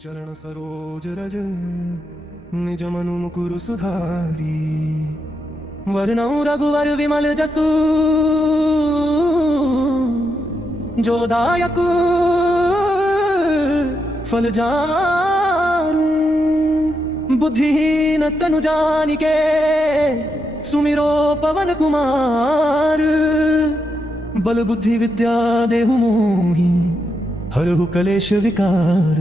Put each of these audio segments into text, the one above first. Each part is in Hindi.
चरण सरोज रज निज मनु मुकुरु सुधारी वरनौ रघुवर विमल जसु जो दायक फल जानू बुद्धिहीन तनु जानिके सुमिरो पवन कुमार बल बुद्धि विद्या देहु मोहि हरहु कलेश विकार।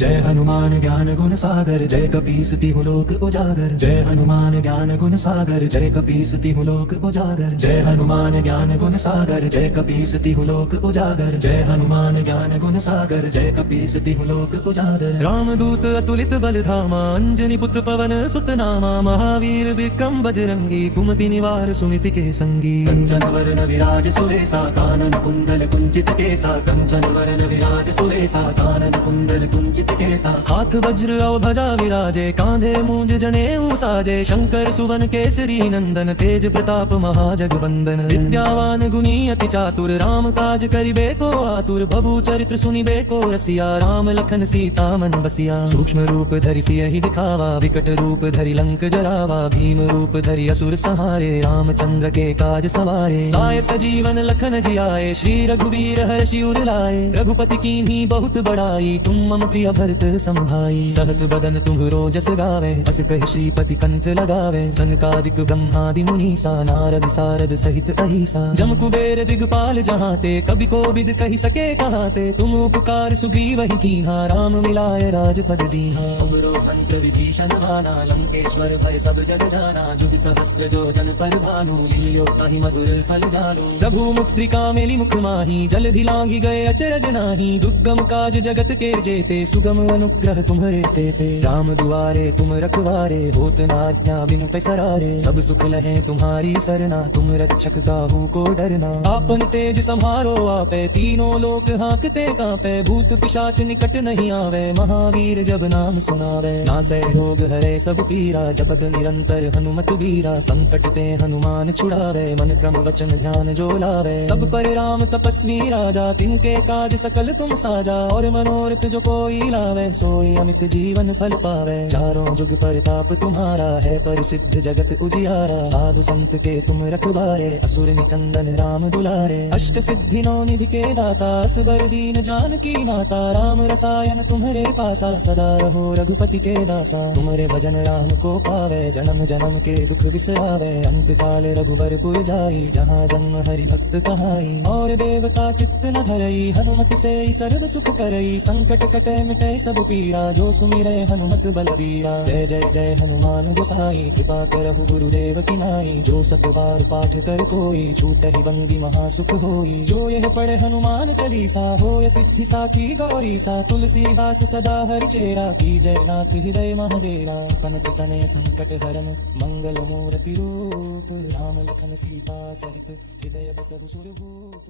जय हनुमान ज्ञान गुण सागर जय कपीस तिहु लोक उजागर। जय हनुमान ज्ञान गुण सागर जय कपीस तिहु लोक उजागर। जय हनुमान ज्ञान गुण सागर जय कपीस तिहु लोक उजागर। जय हनुमान ज्ञान गुण सागर जय कपीस तिहु लोक उजागर। रामदूत अतुलित बल धामा अंजनी पुत्र पवन सुत नामा महावीर विक्रम बजरंगी कुमति निवार सुमिति के संगी। कंचन वरण विराज सुरेसा कानन कुंडल कुंचित केसा। कंचन वरण विराज सुरेसा कानन कुंडल कुंचित केसा। हाथ वज्र और ध्वजा विराजे कांधे मूंज जनेऊ साजे। शंकर सुवन केसरी नंदन तेज प्रताप महाजगवंदन। विद्यावान गुणी अति चातुर राम काज करिबे को आतुर। भभु चरित्र सुनिबे को रसिया राम लखन सीता मन बसिया। सूक्ष्म रूप धरि सियहि दिखावा विकट रूप धरि लंक जरावा। भीम रूप धरि असुर सहारे रामचंद्र के काज सवारे। लाए सजीवन लखन जियाए श्री रघुवीर हर्षि उर लाए। रघुपति कीन्ही बहुत बड़ाई तुम मम प्रिय भरत समभाई। सहस बदन तुम्हरो जस गावे अस कहि श्रीपति कंठ लगावे। सनकादिक ब्रह्मादि मुनीसा नारद सारद सहित अहिसा। जम कुबेर दिगपाल जहाते कवि कोविद कहि सके कहाते। तुम उपकार सुग्रीवहि कीन्हा राम मिलाए राजपद दीन्हा। उग्रो मंत्र विभीषण माना लंकेश्वर भय सब जग जाना। जुग सहस्त्र जो जन पर भानु लील्यो ताहि मधुर फल जानु। प्रभु मुद्रिका मेलि मुख माही जलधि लांघि गए अचरज नाही। दुर्गम काज जगत के जेते सुगम अनुग्रह तुम्हारे तेते। राम दुआरे तुम रखवारे होत न आज्ञा बिनु पैसरारे। सब सुख लहे तुम्हारी सरना तुम रक्षक काहू को डरना। आपन तेज सम्हारो आपे तीनों लोक हांकते कांपे। भूत पिशाच निकट नहीं आवे महावीर जब नाम सुनावे। नासै रोग हरे सब पीरा जपत निरंतर हनुमत बीरा। संकट ते हनुमान छुड़ावे मन क्रम वचन ध्यान जो लावे। सब पर राम तपस्वी राजा तिनके काज सकल तुम साजा। और मनोरथ जो कोई लावे सोई अमित जीवन फल पावे। चारों जुग परताप तुम्हारा है परिसिद्ध जगत उजियारा। साधु संत के तुम रखवारे असुर निकंदन राम दुलारे। अष्ट सिद्धि नौ निधि के दाता असबर दीन जानकी माता। राम रसायन तुम्हारे पासा सदा रहो रघुपति के दासा। तुम्हारे भजन राम को पावे जन्म जन्म के दुख बिसरावे। अंत काल रघुबर पुर जाई जहाँ जन्म हरि भक्त कहाई। और देवता चित्त न धरई हनुमत से सर्व सुख करई। संकट कटे मिटे सब पीरा जो सुमिरे हनुमत बलबीरा। जय जय जय हनुमान गोसाई कृपा करहु गुरुदेव की नाई। जो सत बार पाठ कर कोई छूटहि बंदी महासुख होई। जो यह पढ़े हनुमान चालीसा होय सिद्धि साखी गौरी सा। तुलसीदास सदा हरि चेरा की जयनाथ हृदय महडेरा। पनत तनय संकट हरन मंगल मूर्ति रूप। राम लखन सीता सहित हृदय बसहु सुरभूप।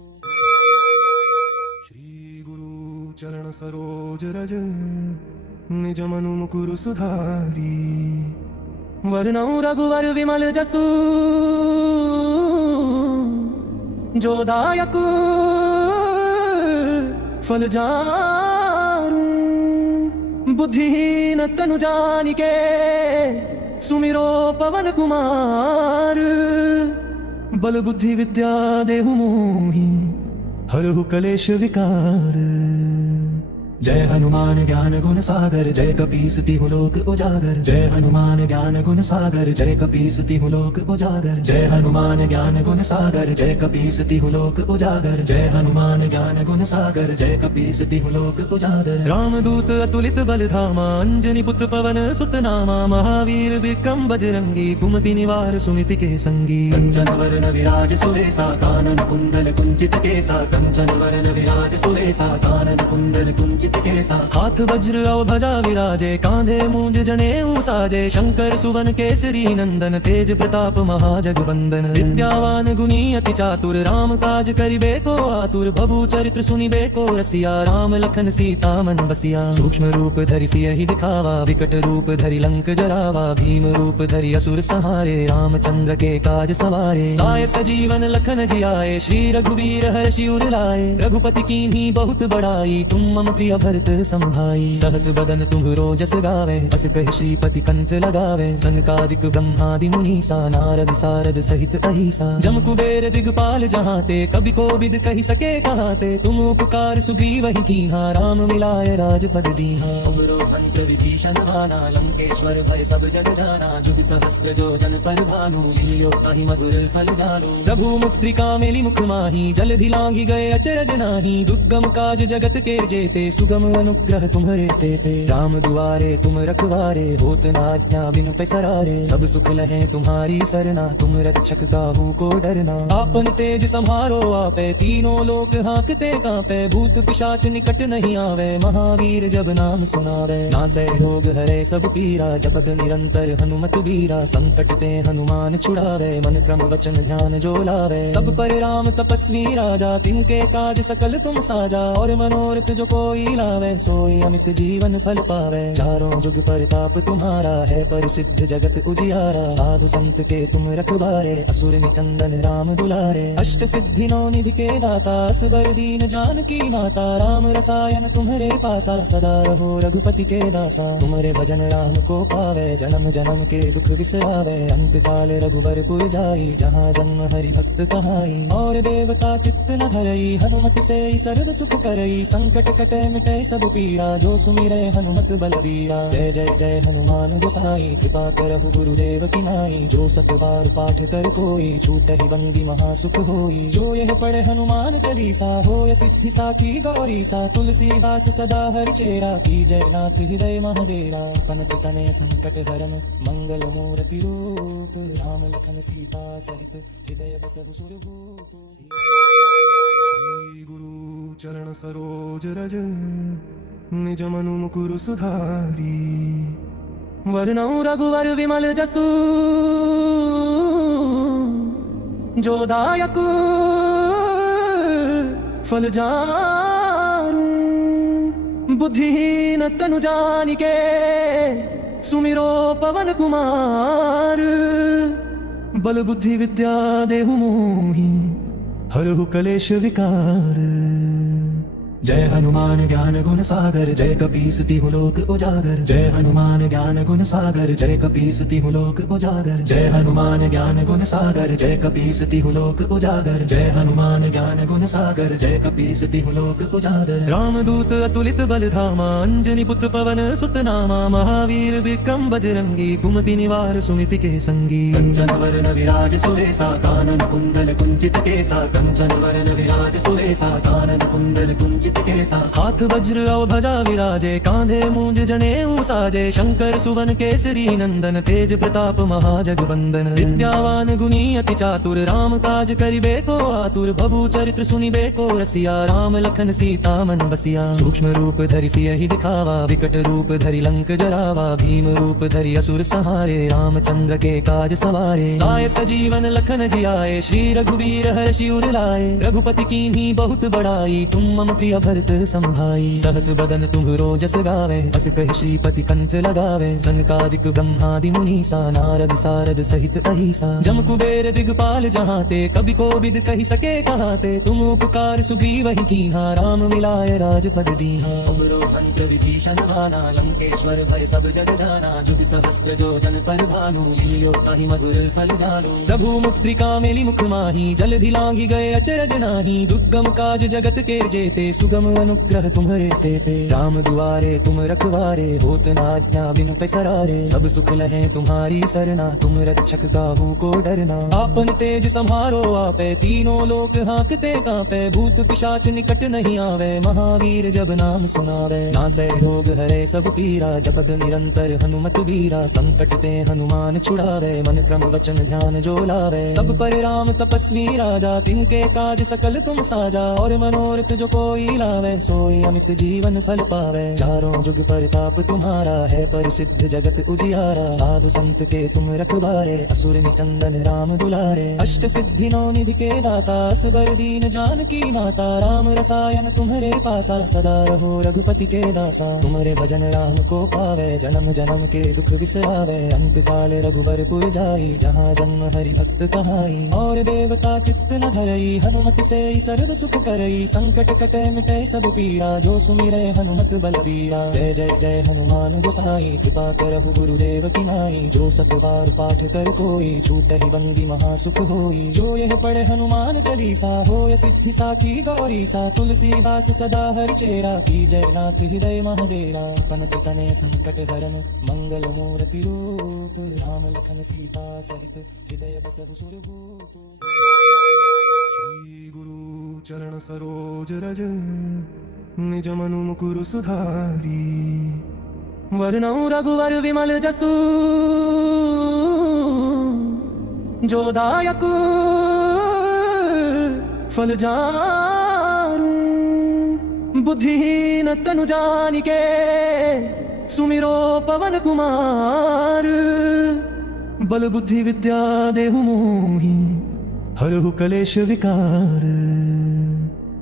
श्री गुरु चरण सरोज रज निज मनु मुकुरु सुधारी वरनौ रघुवर विमल जसु जो दायक फल जानू बुद्धिहीन तनु जानिके सुमिरो पवन कुमार। बल बुद्धि विद्या देहु मोहि हरहु कलेश विकार। जय हनुमान ज्ञान गुण सागर जय कपीस तिहु लोक उजागर। जय हनुमान ज्ञान गुण सागर जय कपीस तिहु लोक उजागर। जय हनुमान ज्ञान गुण सागर जय कपीस तिहु लोक उजागर। जय हनुमान ज्ञान गुण सागर जय कपीस तिहु लोक उजागर। रामदूत अतुलित बल धामा अंजनी पुत्र पवन सुत नामा। महावीर विक्रम बजरंगी कुमति निवार सुमिति के संगी। कंचन वरण विराज सुरेसा कानन कुंडल कुंचित केसा। कंचन वरण विराज सुरेसा कानन कुंडल कुंचित केसा। हाथ वज्र और ध्वजा विराजे कांधे मूंज जनेऊ साजे। शंकर सुवन केसरी नंदन तेज प्रताप महाजगवंदन। विद्यावान गुणी अति चातुर राम काज करिबे को आतुर। भभु चरित्र सुनिबे को रसिया राम लखन सीता मन बसिया। सूक्ष्म रूप धरि सियहि दिखावा विकट रूप धरि लंक जरावा। भीम रूप धरि असुर सहारे रामचंद्र के काज सवारे। लाए सजीवन लखन जियाए श्री रघुवीर हर्षि उर लाए। रघुपति कीन्ही बहुत बड़ाई तुम मम प्रिय भरत संभाई। सहस बदन तुम्हरो जस गावे, अस कहि श्रीपति कंठ लगावे। सनकादिक ब्रह्मादि मुनीसा, नारद सारद सहित अहिसा। जम कुबेर दिगपाल जहाते, कवि कोविद कहि सके कहाते। तुम उपकार सुग्रीव ही कीन्हा, राम मिलाय राजपद दीन्हा। तुमरो अंत विभीषण माना, लंकेश्वर भय सब जग जाना। जुग सहस्त्र जो जन पर भानु, लियो ताहि मधुर फल जानु। प्रभु मुद्रिका मेली मुख माही, जलधि लांघि गए अचरज नाही। दुर्गम काज जगत के जेते, सुगम अनुग्रह तुम्हरे तेते। राम दुआरे तुम रखवारे, होत न आज्ञा बिनु पैसरारे। सब सुख लहे तुम्हारी सरना, तुम रक्षक काहू को डरना। आपन तेज सम्हारो आपे, तीनों लोक हाँकते कांपे। भूत पिशाच निकट नहीं आवे, महावीर जब नाम सुनावे। नासै रोग हरे सब पीरा, जपत निरंतर हनुमत बीरा। संकट ते हनुमान छुड़ावे, मन क्रम वचन ध्यान जो लावे। सब पर राम तपस्वी राजा, तिनके काज सकल तुम साजा। और मनोरथ जो कोई लावे, सोई अमित जीवन फल पावे। चारों जुग परताप तुम्हारा है, प्रसिद्ध जगत उजियारा। साधु संत के तुम रखवारे, असुर निकंदन राम दुलारे। अष्ट सिद्धि नौ निधि के दाता, असबर दीन जानकी माता। राम रसायन तुम्हारे पासा, सदा रहो रघुपति के दासा। तुम्हारे भजन राम को पावे, जन्म जन्म के दुख बिसरावे। अंत काल रघुबर पुर जाई, जहाँ जन्म हरि भक्त कहाई। और देवता चित्त न धरई, हनुमत से सर्व सुख करई। संकट कटे मिटे सब पीरा, जो सुमिरे हनुमत बल दीरा। जय जय जय हनुमान गोसाई, कृपा करहु गुरुदेव की नाई। जो सत बार पाठ कर कोई, छूटहि बंदी महासुख होई। जो यह पढ़े हनुमान चालीसा, होय सिद्धि साखी गौरी सा। तुलसीदास सदा हरि चेरा, की जय नाथ हृदय महडेरा। पनत तनय संकट हरन, मंगल मूर्ति रूप। राम लखन सीता सहित, हृदय बसहु सुरभूप। श्री गुरु चरण सरोज रज, निज मनु मुकुरु सुधारी। वरनौ रघुवर विमल जसु, जो दायक फल जानु। बुद्धिहीन तनु जानिके, सुमिरो पवन कुमार। बल बुद्धि विद्या देहु मोहि, हरहु कलेश विकार। जय हनुमान ज्ञान गुण सागर, जय कपीस तिहु लोक उजागर। जय हनुमान ज्ञान गुण सागर, जय कपीस तिहु लोक उजागर। जय हनुमान ज्ञान गुण सागर, जय कपीस तिहु लोक उजागर। जय हनुमान ज्ञान गुण सागर, जय कपीस तिहु लोक उजागर। रामदूत अतुलित बल धामा, अंजनी पुत्र पवन सुत नामा। महावीर विक्रम बजरंगी, कुमति निवार सुमिति के संगी। कंचन वरण विराज सुरेसा, कानन कुंडल कुंचित केसा। कंचन वरण विराज सुरेसा, कानन कुंडल कुंचित केसा। हाथ वज्र और ध्वजा विराजे, कांधे मूंज जनेऊ साजे। शंकर सुवन केसरी नंदन, तेज प्रताप महाजगवंदन। विद्यावान गुणी अति चातुर, राम काज करिबे को आतुर। भबु चरित्र सुनिबे को रसिया, राम लखन सीता मन बसिया। सूक्ष्म रूप धरि सियहि दिखावा, विकट रूप धरि लंक जरावा। भीम रूप धरि असुर सहारे, रामचंद्र के काज सवारे। लाए सजीवन लखन जियाए, श्री रघुबीर हर्षि उर लाए। रघुपति कीन्ही बहुत बड़ाई, तुम मम प्रिय भरत संभाई। सहस बदन तुम्हरो जस गावे, अस कहि श्रीपति कंठ लगावे। सनकादिक ब्रह्मादि मुनीसा, नारद सारद सहित अहिसा। जम कुबेर दिगपाल जहाते, कवि कोविद कहि सके कहाते। तुम उपकार सुग्रीव ही कीन्हा, राम मिलाय राजपद दीन्हा। तुमरो अंत विभीषण माना, लंकेश्वर भय सब जग जाना। जुग सहस्त्र जो जन पर भानु, लियो ताहि मधुर फल जानु। प्रभु मुद्रिका मेली मुख माही, जलधि लांघि गए अचरज नाही। दुर्गम काज जगत के जेते, सुगम अनुग्रह तुम्हरे तेते। राम दुआरे तुम रखवारे, होत न आज्ञा बिनु पैसरारे। सब सुख लहे तुम्हारी सरना, तुम रक्षक काहू को डरना। आपन तेज सम्हारो आपे, तीनों लोक हाँकते कांपे। भूत पिशाच निकट नहीं आवे, महावीर जब नाम सुनावे। नासै रोग हरे सब पीरा, जपत निरंतर हनुमत बीरा। संकट ते हनुमान छुड़ावे, मन क्रम वचन ध्यान जो लावे। सब पर राम तपस्वी राजा, तिनके काज सकल तुम साजा। और मनोरथ जो कोई लावे, सोई अमित जीवन फल पावे। चारों जुग परताप तुम्हारा है, प्रसिद्ध जगत उजियारा। साधु संत के तुम रखवारे, असुर निकंदन राम दुलारे। अष्ट सिद्धि नौ निधि के दाता, असबर दीन जानकी माता। राम रसायन तुम्हारे पासा, सदा रहो रघुपति के दासा। तुम्हारे भजन राम को पावे, जन्म जन्म के दुख बिसरावे। अंत काल रघुबर पुर जाई, जहाँ जन्म हरि भक्त कहाई। और देवता चित्त न धरई, हनुमत से सर्व सुख करई। संकट कटे मिटे मिटे सब पीरा, जो सुमिरे हनुमत बलबीरा। जय जय जय हनुमान गोसाई, कृपा करहु गुरुदेव की नाई। जो सत बार पाठ कर कोई, छूटहि बंदी महासुख होई। जो यह पढ़े हनुमान चालीसा, होय सिद्धि साखी गौरी सा। तुलसीदास सदा हरि चेरा, की जय नाथ हृदय महडेरा। पनत तनय संकट हरन, मंगल मूर्ति रूप। राम लखन सीता सहित, हृदय बसहु सुरभूप। श्री गुरु चरण सरोज रज, निज मनु मुकुरु सुधारी। वरनौ रघुवर विमल जसु, जो दायक फल जानु। बुद्धिहीन तनु जानिके, सुमिरो पवन कुमार। बल बुद्धि विद्या देहु मोहि, हरहु कलेश विकार।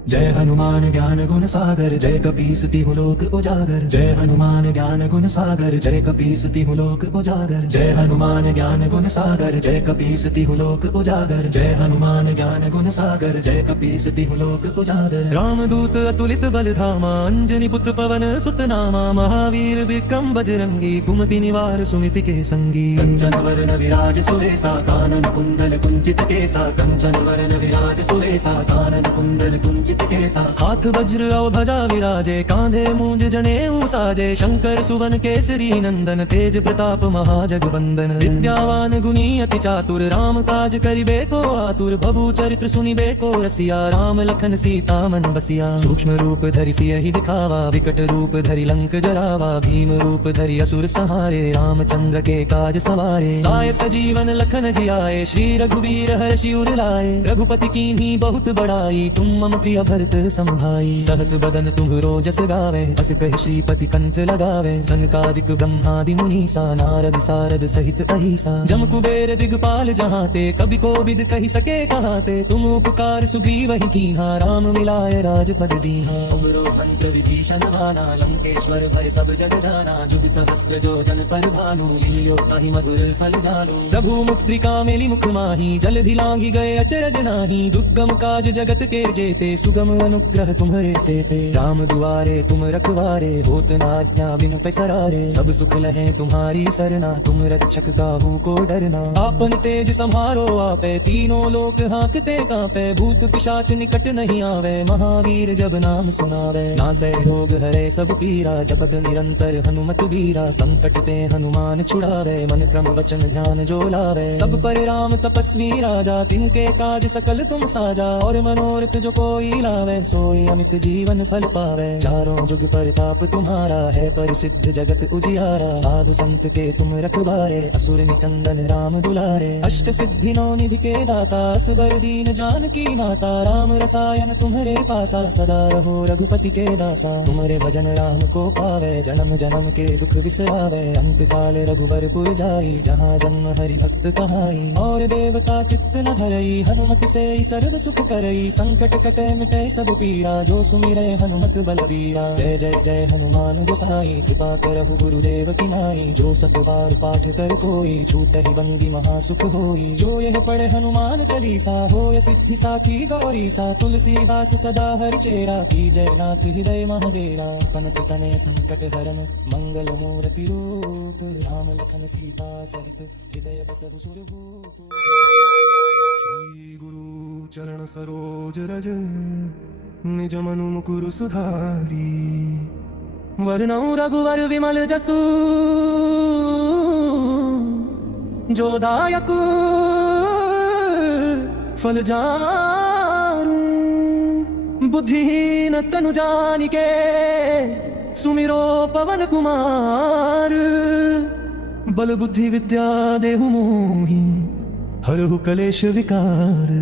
जय हनुमान ज्ञान गुण सागर, जय कपीस तिहु लोक उजागर। जय हनुमान ज्ञान गुण सागर, जय कपीस तिहु लोक उजागर। जय हनुमान ज्ञान गुण सागर, जय कपीस तिहु लोक उजागर। जय हनुमान ज्ञान गुण सागर, जय कपीस तिहु लोक उजागर। रामदूत अतुलित बल धामा, अंजनी पुत्र पवन सुत नामा। महावीर विक्रम बजरंगी, कुमति निवार सुमति के संगी। कंचन वरण विराज सुरेसा, कानन कुंडल कुंचित केसा। कंचन वरण विराज सुरेसा, कानन कुंडल कुंचित केसा। हाथ वज्र और ध्वजा विराजे, कांधे मूंज जनेऊ साजे। शंकर सुवन केसरी नंदन, तेज प्रताप महाजगवंदन। विद्यावान गुणी अति चातुर, राम काज करिबे को आतुर। भबु चरित्र सुनिबे को रसिया, राम लखन सीता मन बसिया। सूक्ष्म रूप धरि सियहि दिखावा, विकट रूप धरि लंक जरावा। भीम रूप धरि असुर संहारे, रामचंद्र के काज सवारे। लाए सजीवन लखन जियाए, श्री रघुवीर हर्षि उर लाए। रघुपति कीन्ही बहुत बड़ाई, तुम मम प्रिय भरत सम भाई। सहस बदन तुम्हरो जस गावे, अस कहि श्रीपति कंठ लगावे। सनकादिक ब्रह्मादि मुनीसा, नारद सारद सहित अहिसा। जम कुबेर दिगपाल जहाते, कवि कोविद कहि सके कहाते। तुम उपकार सुग्रीवहि कीन्हा, राम मिलाए राजपद दीन्हा। उमरो पंच विभीषण माना, लंकेश्वर भय सब जग जाना। जुग सहस्त्र जो जन पर भानु, लील्यो ताहि मधुर फल जानु। प्रभु मुद्रिका मेलि मुख माही, जलधि लांघि गए अचरज नाही। दुर्गम काज जगत के जेते, सुगम अनुग्रह तुम्हारे तेते। राम दुआरे तुम रखवारे, होत न आज्ञा बिनु पैसरारे। सब सुख लहे तुम्हारी सरना, तुम रक्षक काहू को डरना। आपन तेज सम्हारो आपे, तीनों लोक हांकते कांपे। भूत पिशाच निकट नहीं आवे, महावीर जब नाम सुनावे। नासै रोग हरे सब पीरा, जपत निरंतर हनुमत बीरा। संकट ते हनुमान छुड़ावे, मन क्रम वचन ध्यान जो लावे। सब पर राम तपस्वी राजा, तिनके काज सकल तुम साजा। और मनोरथ जो कोई लावे, सोई अमित जीवन फल पावे। चारों जुग परताप तुम्हारा है, परिसिद्ध जगत उजियारा। साधु संत के तुम रखवारे, असुर निकंदन राम दुलारे। अष्ट सिद्धि नौ निधि के दाता, असबर दीन जानकी माता। राम रसायन तुम्हारे पासा, सदा रहो रघुपति के दासा। तुम्हारे भजन राम को पावे, जन्म जन्म के दुख बिसरावे। अंत काल रघुबरपुर जाई, जहाँ जन्म हरि भक्त कहाई। और देवता चित्त न धरई, हनुमत से सर्व सुख करई। संकट कटे मिटे सब पीरा, जो सुमिरे हनुमत बलबीरा। जय जय जय हनुमान गोसाई, कृपा करहु गुरुदेव की नाई। जो सत बार पाठ कर कोई, छूटहि बंदी महासुख होई। जो यह पढ़े हनुमान चालीसा, होय सिद्धि साखी गौरी सा। तुलसीदास सदा हरि चेरा, की जय नाथ हृदय महडेरा। पनत तनय संकट हरन, मंगल मूर्ति रूप। राम लखन सीता सहित, हृदय बसहु सुरभूप। श्री गुरु चरण सरोज रज, निज मनु मुकुरु सुधारी। वरनौ रघुवर विमल जसु, जो दायक फल जानु। बुद्धिहीन तनु जानिके, सुमिरो पवन कुमार। बल बुद्धि विद्या देहु मोहि, हरहु कलेश विकार।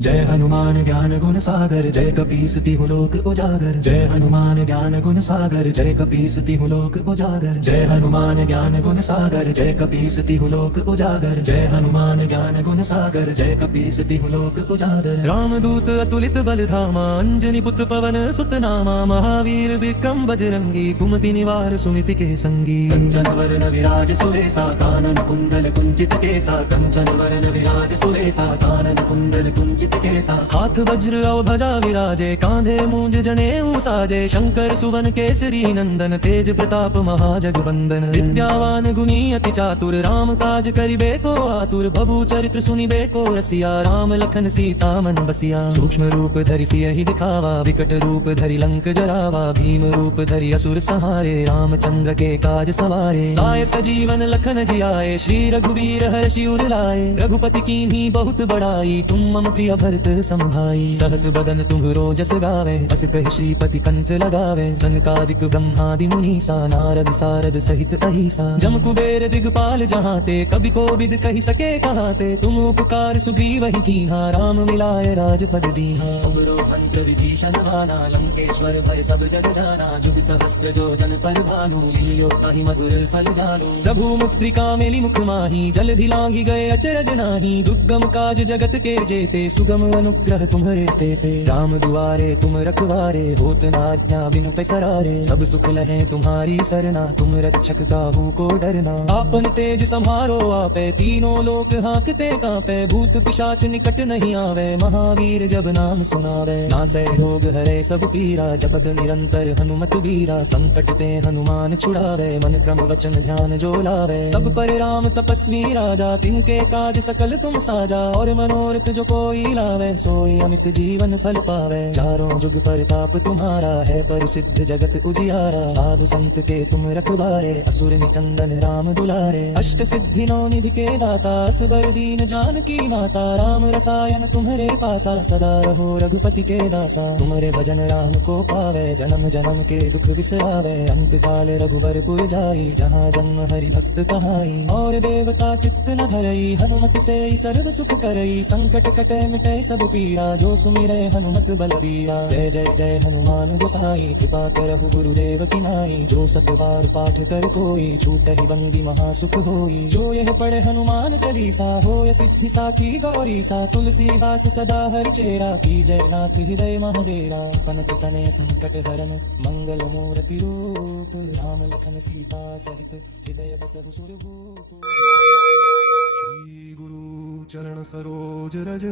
जय हनुमान ज्ञान गुण सागर, जय कपीस तिहु लोक उजागर। जय हनुमान ज्ञान गुण सागर, जय कपीस तिहु लोक उजागर। जय हनुमान ज्ञान गुण सागर, जय कपीस तिहु लोक उजागर। जय हनुमान ज्ञान गुण सागर, जय कपीस तिहु लोक उजागर। रामदूत अतुलित बल धामा, अंजनी पुत्र पवन सुत नामा। महावीर विक्रम बजरंगी, कुमति निवार सुमति के संगी। कंचन वरण विराज सुरेसा, कानन कुंडल कुंचित केसा। कंचन वरण विराज सुरेसा, कानन कुंडल कुंचित कुंचित केसा। हाथ वज्र और ध्वजा विराजे, कांधे मूंज जनेऊ साजे। शंकर सुवन केसरी नंदन, तेज प्रताप महाजगवंदन। विद्यावान गुणी अति चातुर, राम काज करिबे को आतुर। भबु चरित्र सुनिबे को रसिया, राम लखन सीता मन बसिया। सूक्ष्म रूप धरि सियहि दिखावा, विकट रूप धरि लंक जरावा। भीम रूप धरि असुर सहारे, रामचंद्र के काज सवारे। लाए सजीवन लखन जियाए, श्री रघुवीर हर्षि उर लाए। रघुपति कीन्ही बहुत बड़ाई, तुम मम प्रिय भरत सम भाई। सहस बदन तुम्हरो जस गावे, अस कहि श्रीपति कंठ लगावे। सनकादिक ब्रह्मादि मुनीसा, नारद सारद सहित अहिसा। जम कुबेर दिगपाल जहाते, कवि कोविद कहि सके कहाते। तुम उपकार सुग्रीवहि कीन्हा, राम मिलाए राजपद दीन्हा। उबरो पंच विभीषण माना, लंकेश्वर भय सब जग जाना। जुग सहस्त्र जो जन पर भानु, लील्यो ताहि मधुर फल जानु। प्रभु मुद्रिका मेलि मुख माही, जलधि लांघि गए अचरज नाही। दुर्गम काज जगत के जेते, सुगम अनुग्रह तुम्हरे तेते। राम दुआरे तुम रखवारे, होत न आज्ञा बिनु पैसरारे। सब सुख लहे तुम्हारी सरना, तुम रक्षक काहू को डरना। आपन तेज सम्हारो आपे, तीनों लोक हाँकते कांपे। भूत पिशाच निकट नहीं आवे, महावीर जब नाम सुनावे। नासै रोग हरे सब पीरा, जपत निरंतर हनुमत बीरा। संकट ते हनुमान छुड़ावे, मन क्रम वचन ध्यान जो लावे। सब पर राम तपस्वी राजा, तिनके काज सकल तुम साजा। और मनोरथ जो कोई लावे, सोई अमित जीवन फल पावे। चारों जुग परताप तुम्हारा है, परिसिद्ध जगत उजियारा। साधु संत के तुम रखवारे, असुर निकंदन राम दुलारे। अष्ट सिद्धि नौ निधि के दाता, असबर दीन जानकी माता। राम रसायन तुम्हारे पासा, सदा रहो रघुपति के दासा। तुम्हारे भजन राम को पावे, जन्म जन्म के दुख बिसरावे। अंत काल रघुबर पुर जाई, जहाँ जन्म हरि भक्त कहाई। और देवता चित्त न धरई, हनुमत से सर्व सुख करई। संकट कटे मिटे सब पीरा, जो सुमिरे हनुमत बलबीरा। जय जय जय हनुमान गोसाई, कृपा करहु गुरुदेव की नाई। जो सत बार पाठ कर कोई, छूटहि बंदी महासुख होई। जो यह पढ़े हनुमान चालीसा, होय सिद्धि साखी गौरी सा। तुलसीदास सदा हरि चेरा, की जय नाथ हृदय महडेरा। कनक तने संकट हरन, मंगल मूर्ति रूप। राम लखन सीता सहित, हृदय बसहु सुरभूप। श्री गुरु चरण सरोज रज,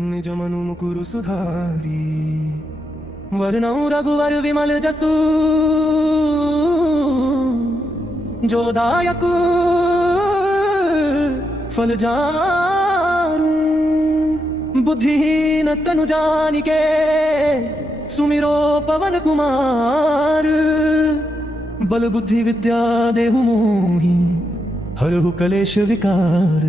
निज मनु मुकुरु सुधारी। वरनौ रघुवर विमल जसु, जो दायक फल जानु। बुद्धिहीन तनु जानिके, सुमिरो पवन कुमार। बल बुद्धि विद्या देहु मोहि, हरहु कलेश विकार।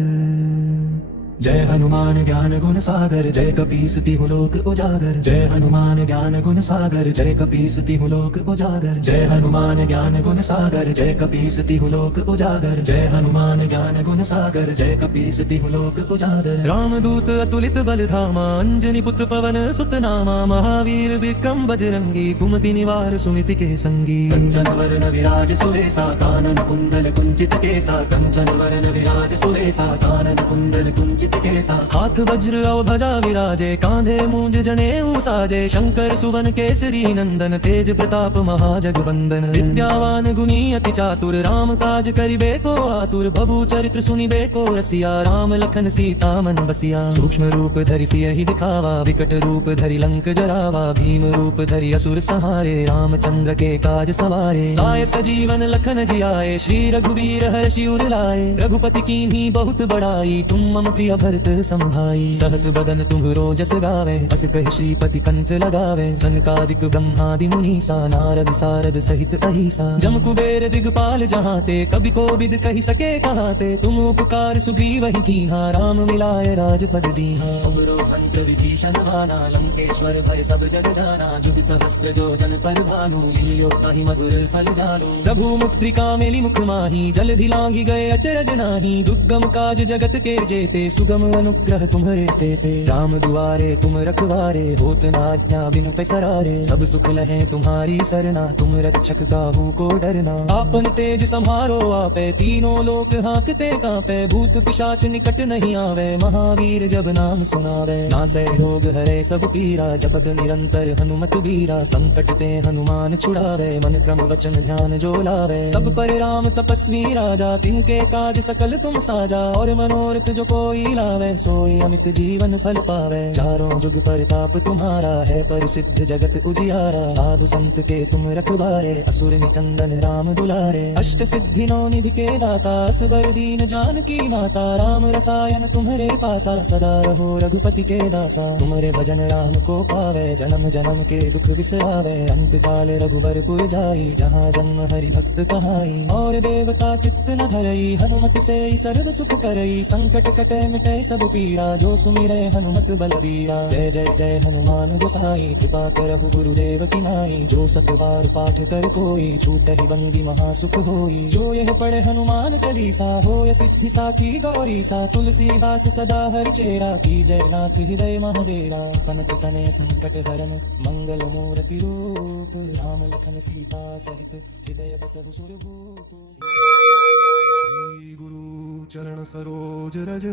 जय हनुमान ज्ञान गुण सागर, जय कपीस तिहु लोक उजागर। जय हनुमान ज्ञान गुण सागर, जय कपीस तिहु लोक उजागर। जय हनुमान ज्ञान गुण सागर, जय कपीस तिहु लोक उजागर। जय हनुमान ज्ञान गुण सागर, जय कपीस तिहु लोक उजागर। रामदूत अतुलित बल धामा, अंजनी पुत्र पवन सुत नामा। महावीर विक्रम बजरंगी, कुमति निवार सुमिति के संगी। कंचन वरण विराज सुरेसा, कानन कुंडल कुंचित केसा। कंचन वरण विराज सुरेसा, कानन कुंडल कुंचित केसा। हाथ वज्र और ध्वजा विराजे, कांधे मूंज जनेऊ साजे। शंकर सुवन केसरी नंदन, तेज प्रताप महाजगवंदन। विद्यावान गुणी अति चातुर, राम काज करिबे को आतुर। भबु चरित्र सुनिबे को रसिया, राम लखन सीता मन बसिया। सूक्ष्म रूप धरि सियहि दिखावा, विकट रूप धरि लंक जरावा। भीम रूप धरि असुर सहारे, रामचंद्र के काज सवारे। लाए सजीवन लखन जियाए, श्री रघुवीर हर्षि उर लाए। रघुपति कीन्ही बहुत बड़ाई, तुम मम प्रिय भरत सम भाई। सहस बदन तुम्हरो जस गावे, अस कहि श्रीपति कंठ लगावे। सनकादिक ब्रह्मादि मुनीसा, नारद सारद सहित अहिसा। जम कुबेर दिगपाल जहाते, कवि कोविद कहि सके कहाते। तुम उपकार सुग्रीवहि कीन्हा, राम मिलाए राजपद दीन्हा। उबरो पंच विभीषण माना, लंकेश्वर भय सब जग जाना। जुग सहस्त्र जो जन पर भानु, लील्यो ताहि मधुर फल जानु। प्रभु मुद्रिका मेलि मुख माही, जलधि लांघि गए अचरज नाही। दुर्गम काज जगत के जेते, सुगम अनुग्रह तुम्हरे तेते। राम दुआरे तुम रखवारे, होत न आज्ञा बिनु पैसरारे। सब सुख लहे तुम्हारी सरना, तुम रक्षक काहू को डरना। आपन तेज सम्हारो आपे, तीनों लोक हाँकते कांपे। भूत पिशाच निकट नहीं आवे, महावीर जब नाम सुनावे। नासै रोग हरे सब पीरा, जपत निरंतर हनुमत बीरा। संकट ते हनुमान छुड़ावे, मन क्रम वचन ध्यान जो लावे। सब पर राम तपस्वी राजा, तिनके काज सकल तुम साजा। और मनोरथ जो कोई लावे, सोई अमित जीवन फल पावे। चारों जुग परताप तुम्हारा है, परिसिद्ध जगत उजियारा। साधु संत के तुम रखवारे, असुर निकंदन राम दुलारे। अष्ट सिद्धि नौ निधि के दाता, असबर दीन जानकी माता। राम रसायन तुम्हारे पासा, सदा रहो रघुपति के दासा। तुम्हारे भजन राम को पावे, जन्म जन्म के दुख बिसरावे। अंत काल रघुबरपुर जाई, जहाँ जन्म हरि भक्त कहाई। और देवता चित्त न धरई, हनुमत से सर्व सुख करई। संकट कटे मिटे सब पीरा, जो सुमिरे हनुमत बलबीरा। जय जय जय हनुमान गोसाई, कृपा करहु गुरुदेव की नाई। जो सत बार पाठ कर कोई, छूटहि बंदी महासुख होई। जो यह पढ़े हनुमान चालीसा, होय सिद्धि साखी गौरी सा। तुलसीदास सदा हरि चेरा, की जय नाथ हृदय महडेरा। पनत तनय संकट हरन, मंगल मूर्ति रूप। राम लखन सीता सहित, हृदय बसहु सुरभूप। श्री गुरु चरण सरोज रज,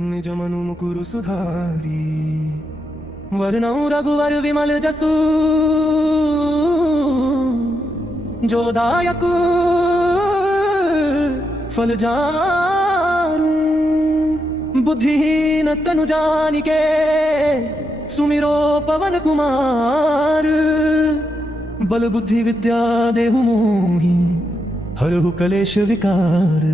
निज मनु मुकुर सुधारी। वरनौ रघुवर विमल जसु, जो दायक फल जानू। बुद्धिहीन तनु जानिके, सुमिरो पवन कुमार। बल बुद्धि विद्या देहु मोहि, हरहु कलेश विकार।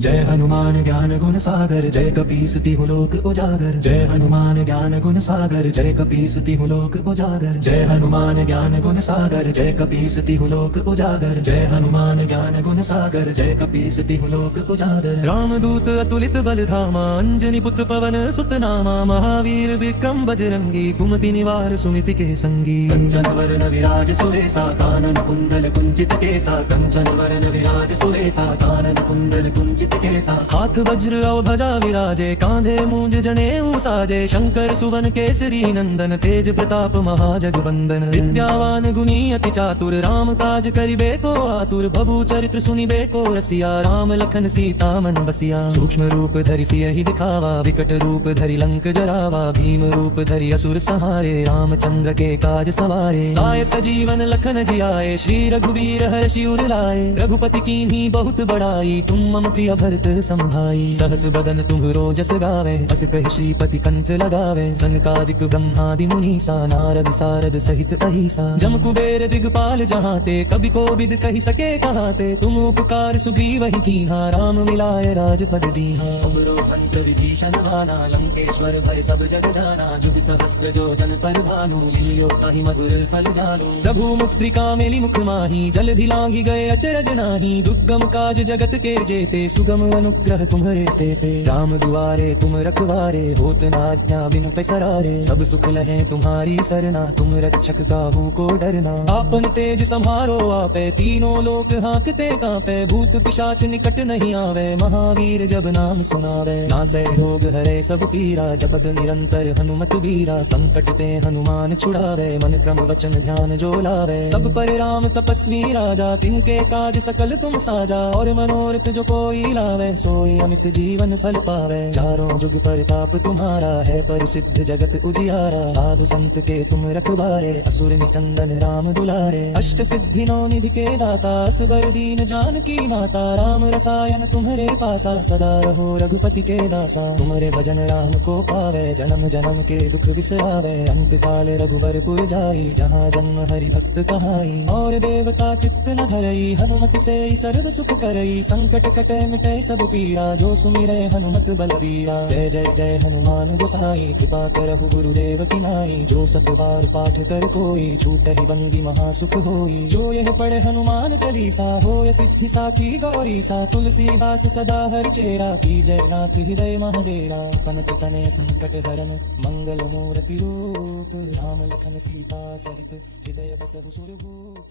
जय हनुमान ज्ञान गुण सागर, जय कपीस तिहु लोक उजागर। जय हनुमान ज्ञान गुण सागर, जय कपीस तिहु लोक उजागर। जय हनुमान ज्ञान गुण सागर, जय कपीस तिहु लोक उजागर। जय हनुमान ज्ञान गुण सागर, जय कपीस तिहु लोक उजागर। रामदूत अतुलित बल धामा, अंजनी पुत्र पवन सुत नामा। महावीर विक्रम बजरंगी, कुमति निवार सुमिति के संगी। कंचन वरन विराज सुरेसा, कानन कुंडल कुंचित केसा। कंचन वरन विराज सुरेसा, कानन कुंडल कुंचित केसा। हाथ वज्र और ध्वजा विराजे, कांधे मूंज जनेऊ साजे। शंकर सुवन केसरी नंदन, तेज प्रताप महाजगवंदन। विद्यावान गुणी अति चातुर, राम काज करिबे को आतुर। भबु चरित्र सुनिबे को रसिया, राम लखन सीता मन बसिया। सूक्ष्म रूप धरि सियहि दिखावा, विकट रूप धरि लंक जरावा। भीम रूप धरि असुर संहारे, रामचंद्र के काज सवारे। लाए सजीवन लखन जियाए, श्री रघुवीर हर्षि उर लाए। रघुपति कीन्ही बहुत बड़ाई, तुम मम प्रिय भरत समभाई। सहस बदन तुम्हरो जस गावे, अस कहि श्रीपति कंठ लगावे। सनकादिक ब्रह्मादि मुनीसा, नारद सारद सहित अहिसा। जम कुबेर दिगपाल जहाते, कवि कोविद कहि सके कहाते। तुम उपकार सुग्रीवहि कीन्हा, राम मिलाए राजपद दीन्हा। उमरो पंच विभीषण माना, लंकेश्वर भय सब जग जाना। जुग सहस्त्र जो जन पर भानु, लील्यो ताहि मधुर फल जानु। प्रभु मुद्रिका मेली मुख माही, जलधि लांघि गए अचरज नाही। दुर्गम काज जगत के जेते, सुगम अनुग्रह तुम्हारे तेते। राम दुआरे तुम रखवारे, होत न आज्ञा बिनु पैसरारे। सब सुख लहे तुम्हारी सरना, तुम रक्षक काहू को डरना। आपन तेज सम्हारो आपे, तीनों लोक हांकते कांपे। भूत पिशाच निकट नहीं आवे, महावीर जब नाम सुनावे। नासै रोग हरे सब पीरा, जपत निरंतर हनुमत बीरा। संकट ते हनुमान छुड़ावे, मन क्रम वचन ध्यान जो लावे। सब पर राम तपस्वी राजा, तिनके काज सकल तुम साजा। और मनोरथ जो कोई लावे, सोई अमित जीवन फल पावे। चारों जुग परताप तुम्हारा है, परिसिद्ध जगत उजियारा। साधु संत के तुम रखवारे, असुर निकंदन राम दुलारे। अष्ट सिद्धि नौ निधि के दाता, असबर दीन जानकी माता। राम रसायन तुम्हारे पासा, सदा रहो रघुपति के दासा। तुम्हारे भजन राम को पावे, जन्म जन्म के दुख बिसरावे। अंत काल रघुबरपुर जाई, जहाँ जन्म हरि भक्त कहाई। और देवता चित्त न धरई, हनुमत से सर्व सुख करई। संकट कटे मिटे सब पीरा, जो सुमिरे हनुमत बलबीरा। जय जय जय हनुमान गोसाई, कृपा करहु गुरुदेव की नाई। जो सत बार पाठ कर कोई, छूटहि बंदी महासुख होई। जो यह पढ़े हनुमान चालीसा, होय सिद्धि साखी गौरी सा। तुलसीदास सदा हरि चेरा, की जय नाथ हृदय महडेरा। पनत तनय संकट हरन, मंगल मूर्ति रूप। राम लखन सीता सहित, हृदय बसहु सुरभूप।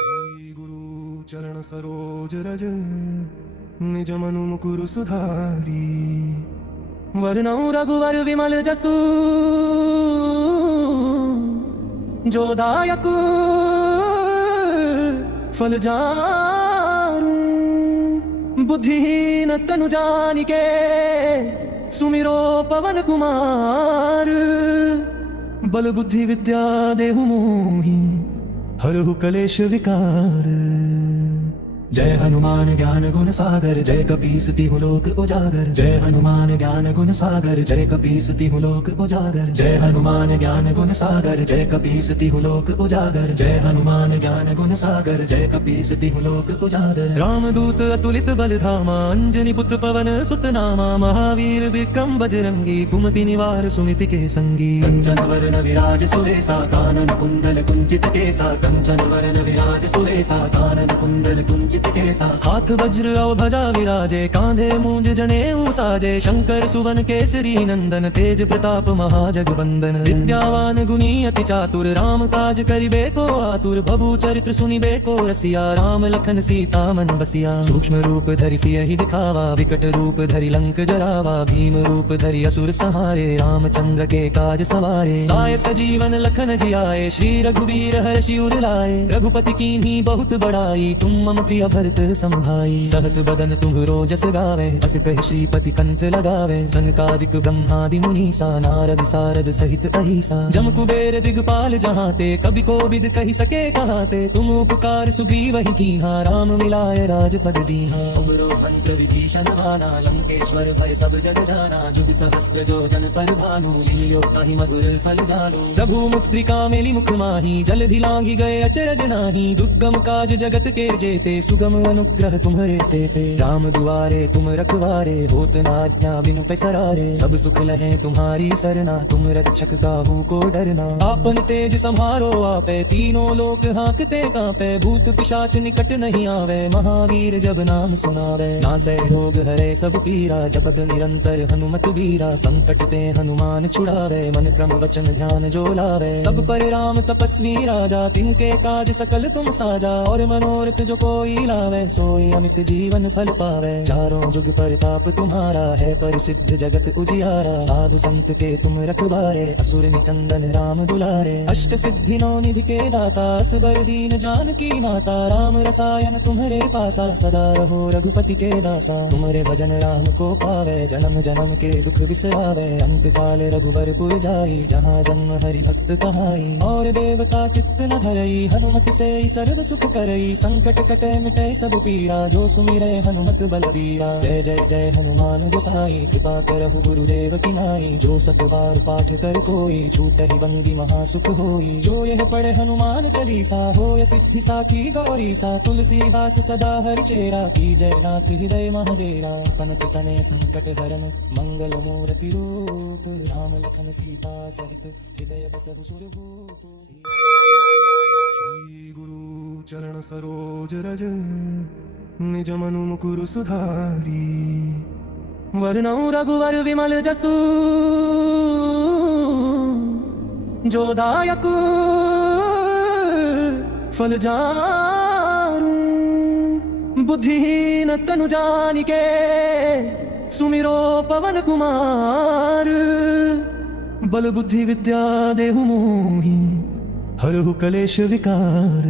श्री गुरु चरण सरोज रज, निज मनु मुकुर सुधारी। वरनौ रघुवर विमल जसु, जो दायक फल जानू। बुद्धिहीन तनु जानिके, सुमिरो पवन कुमार। बल बुद्धि विद्या देहु मोहि, हरहु कलेश विकार। जय हनुमान ज्ञान गुण सागर जय कपीस तिहु लोक उजागर। जय हनुमान ज्ञान गुण सागर जय कपीस तिहु लोक उजागर। जय हनुमान ज्ञान गुण सागर जय कपीस तिहु लोक उजागर। जय हनुमान ज्ञान गुण सागर जय कपीस तिहु लोक उजागर। रामदूत अतुलित बल धामा अंजनी पुत्र पवन सुत नामा। महावीर विक्रम बजरंगी कुमति निवार सुमिति के संगी। कंचन वरण विराज सुरेसा कानन कुंडल कुंचित केसा। कंचन वरण विराज सुरेसा कानन कुंडल कुंचित केसा। हाथ वज्र और ध्वजा विराजे कांधे मूंज जनेऊ साजे। शंकर सुवन केसरी नंदन तेज प्रताप महाजगवंदन। विद्यावान गुणी अति चातुर राम काज करिबे को आतुर। भबु चरित्र सुनिबे को रसिया राम लखन सीता मन बसिया। सूक्ष्म रूप धरि सियहि दिखावा विकट रूप धरि लंक जरावा। भीम रूप धरि असुर सहारे रामचंद्र के काज सवारे। लाए सजीवन लखन जियाए श्री रघुबीर हर्षि उर लाए। रघुपति कीन्ही बहुत बड़ाई तुम मम प्रिय भरत संभाई। सहस बदन तुम्हरो जस गावे अस कहि श्रीपति कंठ लगावे। सनकादिक ब्रह्मादि मुनीसा नारद सारद सहित अहिसा। जम कुबेर दिगपाल जहाते कवि कोविद कहि सके कहाते। तुम उपकार सुग्रीव ही कीन्हा राम मिलाए राजपद दीन्हा। उबरो पंच विभीषण माना लंकेश्वर भय सब जग जाना। जुग सहस्त्र जो जन पर भानु लील्यो ताहि मधुर फल जानु। प्रभु मुद्रिका मेली मुख माही जलधि लांघि गए अचरज नाही। दुर्गम काज जगत के जेते सुगम अनुग्रह तुम्हारे तेते। राम दुआरे तुम रखवारे होत न आज्ञा बिनु पैसरारे। सब सुख लहे तुम्हारी सरना तुम रक्षक काहू को डरना। आपन तेज सम्हारो आपे तीनों लोक हांकते कांपे। भूत पिशाच निकट नहीं आवे महावीर जब नाम सुनावे। नासै रोग हरे सब पीरा जपत निरंतर हनुमत बीरा। संकट ते हनुमान छुड़ावे मन क्रम वचन ध्यान जो लावे। सब पर राम तपस्वी राजा तिनके काज सकल तुम साजा। और मनोरथ जो कोई लावे सोई अमित जीवन फल पावे। चारों जुग परताप तुम्हारा है परिसिद्ध जगत उजियारा। साधु संत के तुम रखवारे असुर निकंदन राम दुलारे। अष्ट सिद्धि नौ निधि के दाता असबर दीन जानकी माता। राम रसायन तुम्हारे पासा सदा रहो रघुपति के दासा। तुम्हारे भजन राम को पावे जन्म जन्म के दुख बिसरावे। अंत काल रघुबरपुर जाई जहाँ जन्म हरि भक्त कहाई। और देवता चित्त न धरई हनुमत से सर्व सुख करई। संकट कटे मिटे सब पीरा जो सुमिरे हनुमत बलबीरा। जय जय जय हनुमान गोसाई कृपा करहु गुरुदेव की नाई। जो सत बार पाठ कर कोई छूटहि बंदी महासुख होई। जो यह पढ़े हनुमान चालीसा होय सिद्धि साखी गौरी सा। तुलसीदास सदा हरि चेरा की जय नाथ हृदय महडेरा। पनत तने संकट हरन मंगल मूर्ति रूप। राम लखन सीता सहित हृदय बसहु सुरभूप। श्री गुरु चरण सरोज रज निज मनु मुकुरु सुधारी। वरनौ रघुवर विमल जसु जो दायक फल जानू। बुद्धिहीन तनु जानिके सुमिरो पवन कुमार। बल बुद्धि विद्या देहु मोहि हरहु कलेश विकार।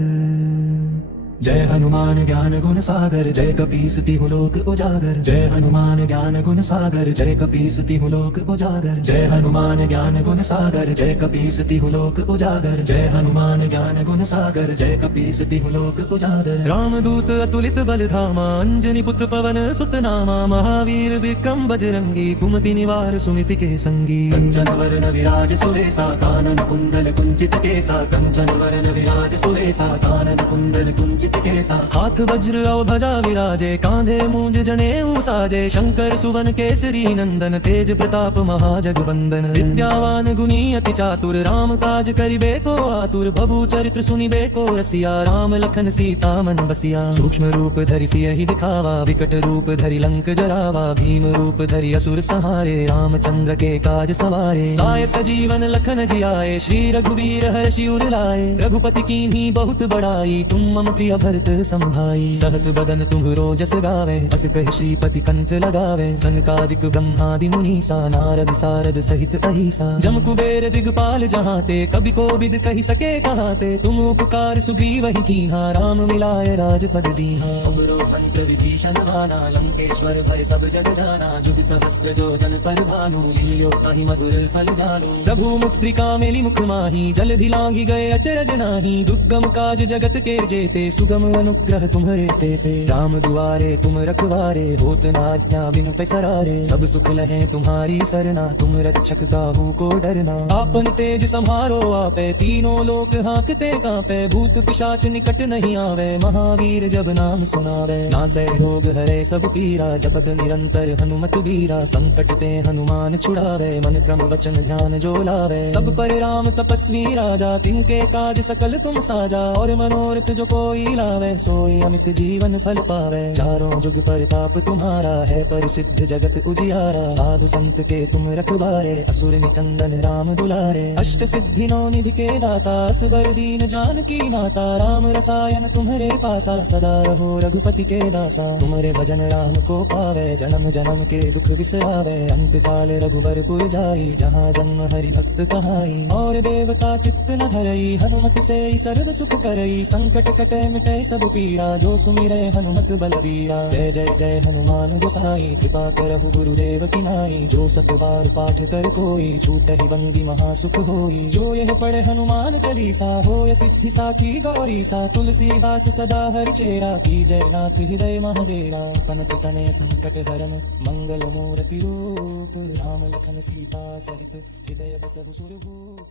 जय हनुमान ज्ञान गुण सागर जय कपीस तिहु लोक उजागर। जय हनुमान ज्ञान गुण सागर जय कपीस तिहु लोक उजागर। जय हनुमान ज्ञान गुण सागर जय कपीस तिहु लोक उजागर। जय हनुमान ज्ञान गुण सागर जय कपीस तिहु लोक उजागर। रामदूत अतुलित बल धामा अंजनी पुत्र पवन सुत नामा। महावीर विक्रम बजरंगी कुमति निवार सुमिति के संगी। कंचन वरण विराज सुरेसा कानन कुंडल कुंचित केसा। कंचन वरण विराज सुरेसा कानन कुंडल कुंचित केसा। हाथ वज्र और ध्वजा विराजे कांधे मूंज जनेऊ साजे। शंकर सुवन केसरी नंदन तेज प्रताप महाजगवंदन। विद्यावान गुणी अति चातुर राम काज करिबे को आतुर। भबु चरित्र सुनिबे को रसिया राम लखन सीता मन बसिया। सूक्ष्म रूप धरि सियहि दिखावा विकट रूप धरि लंक जरावा। भीम रूप धरि असुर सहारे रामचंद्र के काज सवारे। लाए सजीवन लखन जियाए श्री रघुबीर हर्षि उर लाए। रघुपति कीन्ही बहुत बड़ाई तुम मम प्रिय भरत संभाई। सहस बदन तुम्हरो जस गावे अस कहि श्रीपति कंठ लगावे। सनकादिक ब्रह्मादि मुनीसा नारद सारद सहित अहिसा। जम कुबेर दिगपाल जहाते कवि कोविद कहि सके कहाते। तुम उपकार सुग्रीव ही कीन्हा राम मिलाए राजपद दीन्हा। उबरो पंच विभीषण माना लंकेश्वर भय सब जग जाना। जुग सहस्त्र जो जन पर भानु लील्यो ताहि मधुर फल जानु। प्रभु मुद्रिका मेली मुख माही जलधि लांघि गए अचरज नाही। दुर्गम काज जगत के जेते सुगम अनुग्रह तुम्हारे तेते। राम दुआरे तुम रखवारे, होत न आज्ञा बिनु पैसरारे। सब सुख लहे तुम्हारी सरना, तुम रक्षक काहू को डरना। आपन तेज संहारो आपे, तीनों लोक हाँकते कांपे। भूत पिशाच निकट नहीं आवे, महावीर जब नाम सुनावे। नासै रोग हरे सब पीरा, जपत निरंतर हनुमत बीरा। संकट ते हनुमान छुड़ावे, मन क्रम वचन ध्यान जो लावे। सब पर राम तपस्वी राजा, तिनके काज सकल तुम साजा। और मनोरथ जो कोई लावे, सोई अमित जीवन फल पावे। चारों जुग परताप तुम्हारा है, परिसिद्ध जगत उजियारा। साधु संत के तुम रखवारे, असुर निकंदन राम दुलारे। अष्ट सिद्धि नौ निधि के दाता, असबर दीन जानकी माता। राम रसायन तुम्हारे पासा, सदा रहो रघुपति के दासा। तुम्हारे भजन राम को पावे, जन्म जन्म के दुख बिसरावे। अंत काल रघुबरपुर जाई, जहाँ जन्म हरि भक्त कहाई। और देवता चित्त न धरई, हनुमत से सर्व सुख करई। संकट कटे मिटे सब पीरा, जो सुमिरे हनुमत बलबीरा। जय जय जय हनुमान गोसाई, कृपा करहु गुरुदेव की नाई। जो सत बार पाठ कर कोई, छूटहि बंदी महासुख होई। जो यह पढ़े हनुमान चालीसा, होय सिद्धि साखी गौरी सा। तुलसीदास सदा हरि चेरा, की जय नाथ हृदय महडेरा। पनत तनय संकट हरन, मंगल मूर्ति रूप। राम लखन सीता सहित, हृदय बसहु सुरभूप।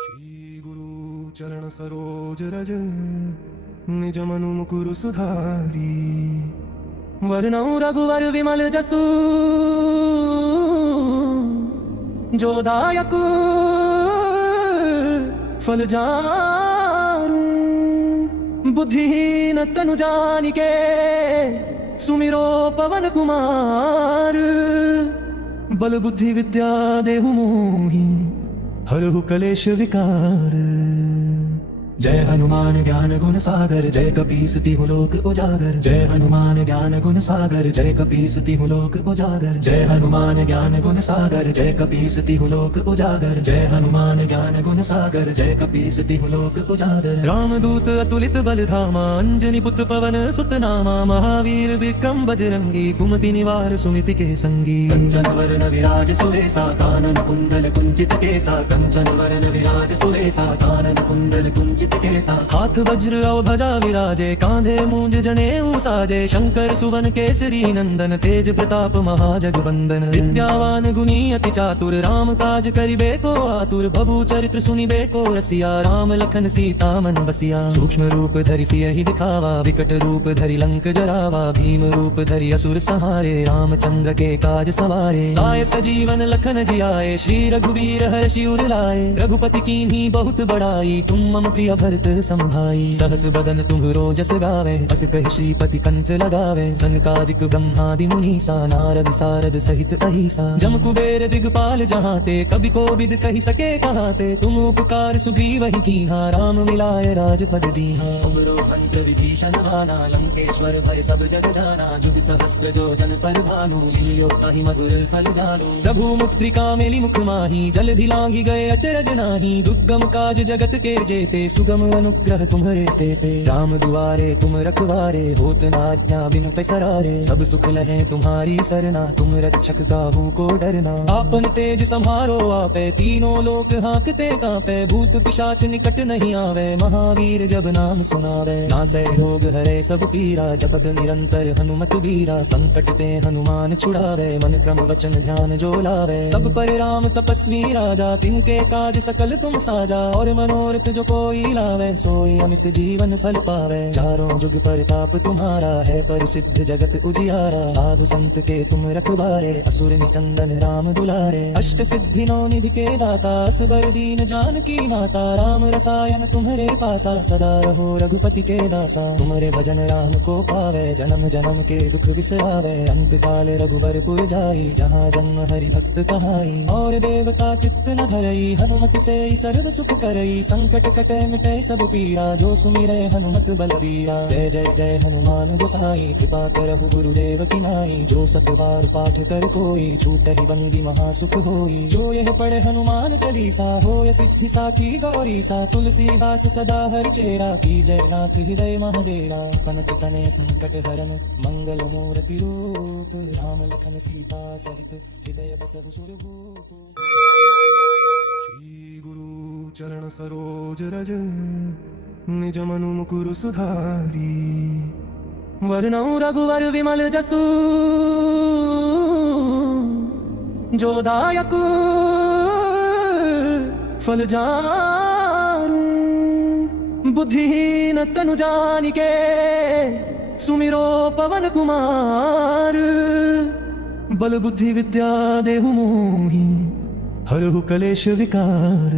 श्री गुरु चरण सरोज रज, निज मनु मुकुरु सुधारी। वरनौ रघुवर विमल जसु, जो दायक फल जानू। बुद्धिहीन तनु जानिके, सुमिरो पवन कुमार। बल बुद्धि विद्या देहु मोहि, हरहु कलेश विकार। जय हनुमान ज्ञान गुण सागर, जय कपीस तिहु लोक उजागर। जय हनुमान ज्ञान गुण सागर, जय कपीस तिहु लोक उजागर। जय हनुमान ज्ञान गुण सागर, जय कपीस तिहु लोक उजागर। जय हनुमान ज्ञान गुण सागर, जय कपीस तिहु लोक उजागर। रामदूत अतुलित बल धामा, अंजनी पुत्र पवन सुत नामा। महावीर विक्रम बजरंगी, कुमति निवार सुमति के संगी। कंचन वरण विराज सुवेसा, कानन कुंडल कुंचित केसा। कंचन वरण विराज सुवेसा, कानन कुंडल कुंचित केसा। हाथ वज्र और ध्वजा विराजे, कांधे मूंज जनेऊ साजे। शंकर सुवन केसरी नंदन, तेज प्रताप महाजगवंदन। विद्यावान गुणी अति चातुर, राम काज करिबे को आतुर। भबु चरित्र सुनिबे को रसिया, राम लखन सीता मन बसिया। सूक्ष्म रूप धरि सियहि दिखावा, विकट रूप धरि लंक जरावा। भीम रूप धरि असुर संहारे, रामचंद्र के काज सवारे। लाए सजीवन लखन जियाए, श्री रघुबीर हर्षि उर लाए। रघुपति कीन्ही बहुत बड़ाई, तुम मम प्रिय भरत संभाई। सहस बदन तुम्हरो जस गावे, अस कहि श्रीपति कंठ लगावे। सनकादिक ब्रह्मादि मुनीसा, नारद सारद सहित अहिसा। जम कुबेर दिगपाल जहाते, कवि कोविद कहि सके कहाते। तुम उपकार सुग्रीव ही कीन्हा, राम मिलाय राजपद दीन्हा। तुमरो अंत विभीषण माना, लंकेश्वर भय सब जग जाना। जुग सहस्त्र जो जन पर भानु, लील्यो ताहि मधुर फल जानू। प्रभु मुद्रिका मेली मुख माही, जलधि लांघि गए अचरज नाही। दुर्गम काज जगत के जेते, सुगम अनुग्रह तुम्हारे तेते। राम दुआरे तुम रखवारे, होत न आज्ञा बिनु पैसरारे। सब सुख लहे तुम्हारी सरना, तुम रक्षक काहू को डरना। आपन तेज संहारो आपे, तीनों लोक हाँकते कांपे। भूत पिशाच निकट नहीं आवे, महावीर जब नाम सुनावे। नासै रोग हरे सब पीरा, जपत निरंतर हनुमत बीरा। संकट ते हनुमान छुड़ावे, मन क्रम वचन ध्यान जो लावे। सब पर राम तपस्वी राजा, तिनके काज सकल तुम साजा। और मनोरथ जो कोई लावे, सोई अमित जीवन फल पावे। चारों जुग परताप तुम्हारा है, परिसिद्ध जगत उजियारा। साधु संत के तुम रखवारे, असुर निकंदन राम दुलारे। अष्ट सिद्धि नौ निधि के दाता, असबर दीन जानकी माता। राम रसायन तुम्हारे पासा, सदा रहो रघुपति के दासा। तुम्हारे भजन राम को पावे, जन्म जन्म के दुख बिसरावे। अंत काल रघुबरपुर जाई, जहाँ जन्म हरि भक्त कहाई। और देवता चित्त न धरई, हनुमत से सर्व सुख करई। संकट कटे मिटे सब पीरा, जो सुमिरे हनुमत बलबीरा। जय जय जय हनुमान गोसाई, कृपा करहु गुरुदेव की नाई। जो सत बार पाठ कर कोई, छूटहि बंदी महासुख होई। जो यह पढ़े हनुमान चालीसा, होय सिद्धि साखी गौरी सा। तुलसीदास सदा हरि चेरा, की जय नाथ हृदय महडेरा। पनत तनय संकट हरन, मंगल मूर्ति रूप। राम लखन सीता सहित, हृदय बसहु सुरभूप। श्री गुरु चरण सरोज रज, निज मनु मुकुरु सुधारी वर्णौ रघुवर विमल जसु जो दायक फल जानू बुद्धिहीन तनु जानिके सुमिरो पवन कुमार बल बुद्धि विद्या देहु मोहि हरहु कलेश विकार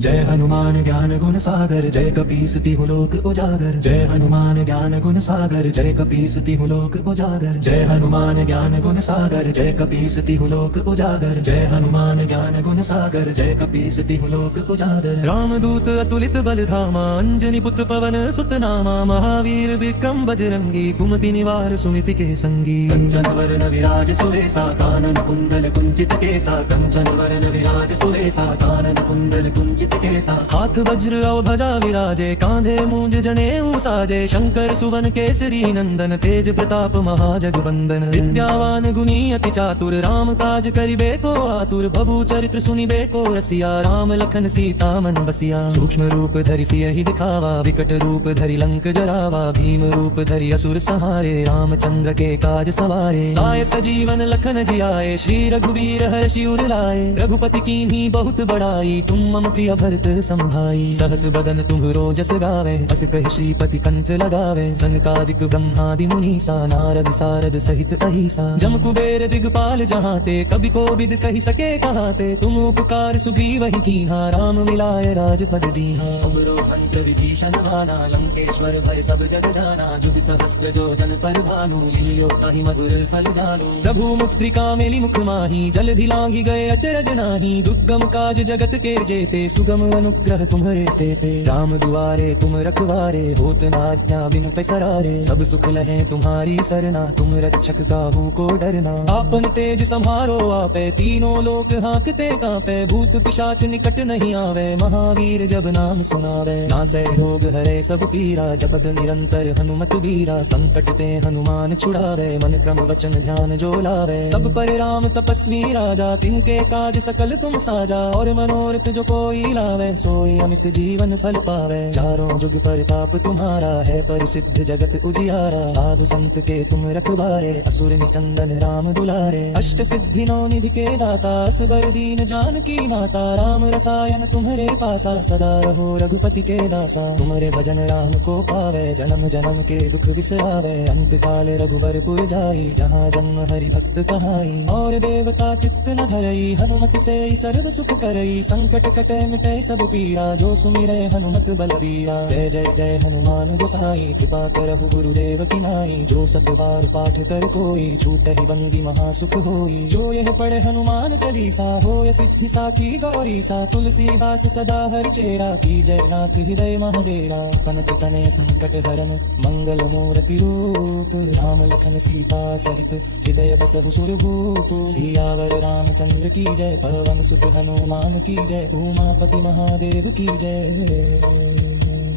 जय हनुमान ज्ञान गुण सागर जय कपीस तिहु लोक उजागर जय हनुमान ज्ञान गुण सागर जय कपीस तिहु लोक उजागर जय हनुमान ज्ञान गुण सागर जय कपीस तिहु लोक उजागर जय हनुमान ज्ञान गुण सागर जय कपीस तिहु लोक उजागर रामदूत अतुलित बल धामा अंजनी पुत्र पवन सुत नामा महावीर विक्रम बजरंगी कुमति निवार सुमिति के संगी कंचन वरण विराज सुरेसा कानन कुंडल कुंचित केसा कंचन वरण विराज सुरेसा कानन कुंडल कुंचित केसा हाथ वज्र और ध्वजा विराजे कांधे मूंज जनेऊ साजे शंकर सुवन केसरी नंदन तेज प्रताप महाजगवंदन विद्यावान गुणी अति चातुर राम काज करिबे को आतुर भबु चरित्र सुनिबे को रसिया राम लखन सीता मन बसिया सूक्ष्म रूप धरि सियहि दिखावा विकट रूप धरि लंक जरावा भीम रूप धरि असुर सहारे रामचंद्र के काज सवारे लाए सजीवन लखन जियाए श्री रघुवीर हर्षि उर लाए रघुपति कीन्ही बहुत बड़ाई तुम मम प्रिय भरत संभाई सहस बदन तुम्हरो जस गावे अस कहि श्रीपति कंठ लगावे सनकादिक ब्रह्मादि मुनीसा नारद सारद सहित अहिसा जम कुबेर दिगपाल जहाते कभी कोविद कहि सके कहाते तुम उपकार सुग्रीव ही कीन्हा राम मिलाए राजपद दीन्हा उमरो अंत विभीषण माना लंकेश्वर भय सब जग जाना जुग सहस्त्र जो जन पर भानु लील्यो ताहि मधुर फल जानु प्रभु मुद्रिका मेली मुख माही जलधि लांघि गए अचरज नाही दुर्गम काज जगत के जेते सुगम अनुग्रह तुम्हारे तेते राम दुआरे तुम रखवारे होत न आज्ञा बिनु पैसरारे सब सुख लहे तुम्हारी सरना तुम रक्षक काहू को डरना आपन तेज सम्हारो आपे तीनों लोक हांकते कांपे भूत पिशाच निकट नहीं आवे महावीर जब नाम सुनावे नासै रोग हरे सब पीरा जपत निरंतर हनुमत बीरा संकट ते हनुमान छुड़ावे मन क्रम वचन ध्यान जो लावे सब पर राम तपस्वी राजा तिनके काज सकल तुम साजा और मनोरथ जो कोई लावे सोई अमित जीवन फल पावे चारों जुग परताप तुम्हारा है परिसिद्ध जगत उजियारा साधु संत के तुम रखवारे असुर निकंदन राम दुलारे अष्ट सिद्धि नौ निधि के दाता असबर दीन जानकी माता राम रसायन तुम्हारे पासा सदा रहो रघुपति के दासा तुम्हारे भजन राम को पावे जन्म जन्म के दुख विसरावे अंत काल रघुबरपुर जाई जहाँ जन्म हरि भक्त कहाई और देवता चित्त न धरई हनुमत से सर्व सुख करई संकट कटे मिटे सब पीरा जो सुमिरे हनुमत बलबीरा जय जय जय हनुमान गोसाई कृपा करहु गुरुदेव की नाई जो सत बार पाठ कर कोई छूटहि बंदी महासुख होई जो यह पढ़े हनुमान चालीसा होय सिद्धि साखी गौरी सा तुलसीदास सदा हरि चेरा की जय नाथ हृदय महाडेरा कनक तनय संकट हरन मंगल मूर्ति रूप राम लखन सीता सहित हृदय बसहु सुरभूप सियावर रामचंद्र की जय पवन सुत हनुमान की जय उमापति महादेव की जय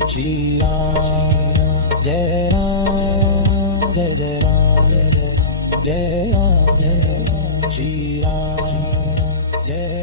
श्री राम जय राम जय जय राम जय जय राम जय राम जय राम श्री राम जय